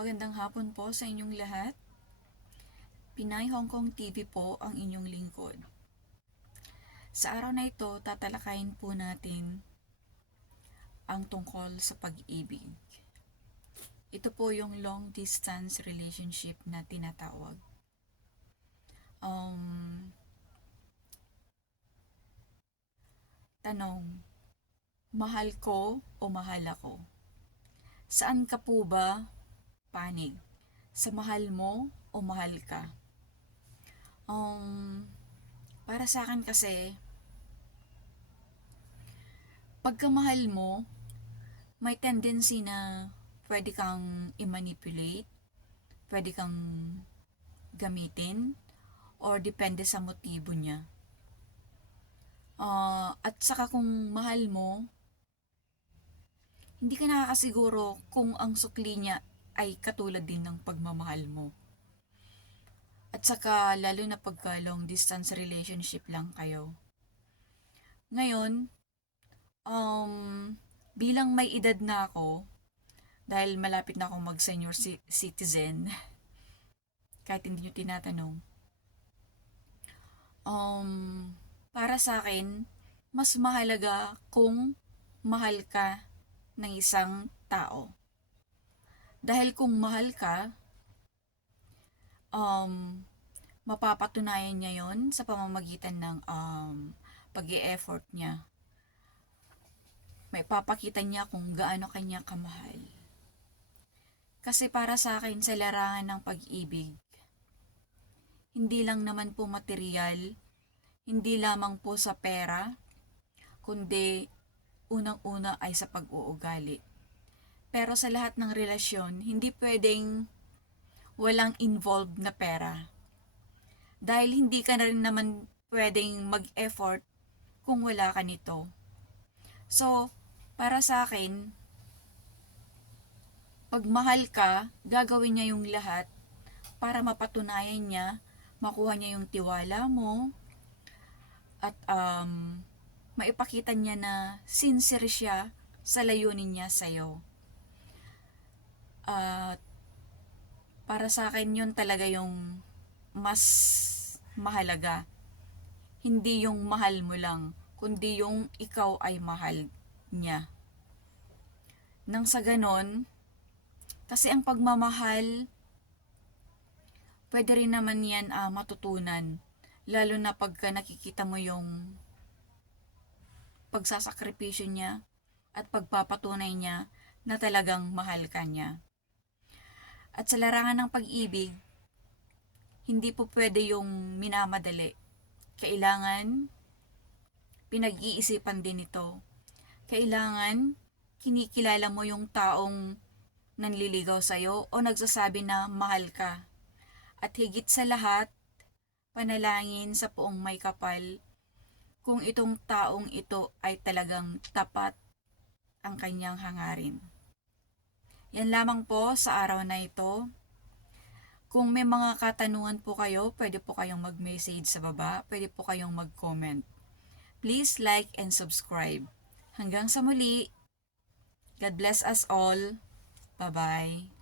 Magandang hapon po sa inyong lahat. Pinay Hong Kong TV po ang inyong lingkod. Sa araw na ito, tatalakayin po natin ang tungkol sa pag-ibig. Ito po yung long distance relationship na tinatawag. Tanong, mahal ko o mahal ako? Saan ka po ba panig? Sa mahal mo o mahal ka? Para sa akin kasi, pagkamahal mo, may tendency na pwede kang i-manipulate, pwede kang gamitin, or depende sa motibo niya. At saka kung mahal mo, hindi ka nakakasiguro kung ang sukli niya ay katulad din ng pagmamahal mo. At saka lalo na pagka long distance relationship lang kayo. Ngayon, bilang may edad na ako, dahil malapit na akong mag-senior citizen, kahit hindi nyo tinatanong, para sa akin, mas mahalaga kung mahal ka ng isang tao. Dahil kung mahal ka, mapapatunayan niya yon sa pamamagitan ng pag-e-effort niya. May papakita niya kung gaano kanya kamahal. Kasi para sa akin, sa larangan ng pag-ibig, hindi lang naman po material, hindi lamang po sa pera, kundi unang-una ay sa pag-uugali. Pero sa lahat ng relasyon, hindi pwedeng walang involved na pera. Dahil hindi ka na rin naman pwedeng mag-effort kung wala ka nito. So, para sa akin, pag mahal ka, gagawin niya yung lahat para mapatunayan niya, makuha niya yung tiwala mo, at maipakita niya na sincere siya sa layunin niya sa'yo. At para sa akin yun talaga yung mas mahalaga. Hindi yung mahal mo lang, kundi yung ikaw ay mahal niya. Nang sa ganon, kasi ang pagmamahal, pwede rin naman yan matutunan. Lalo na pagka nakikita mo yung pagsasakripisyo niya at pagpapatunay niya na talagang mahal ka niya. At sa larangan ng pag-ibig, hindi po pwede yung minamadali. Kailangan pinag-iisipan din ito. Kailangan kinikilala mo yung taong nanliligaw sa'yo o nagsasabi na mahal ka. At higit sa lahat, panalangin sa poong may kapal kung itong taong ito ay talagang tapat ang kanyang hangarin. Yan lamang po sa araw na ito. Kung may mga katanungan po kayo, pwede po kayong mag-message sa baba, pwede po kayong mag-comment. Please like and subscribe. Hanggang sa muli, God bless us all. Bye-bye.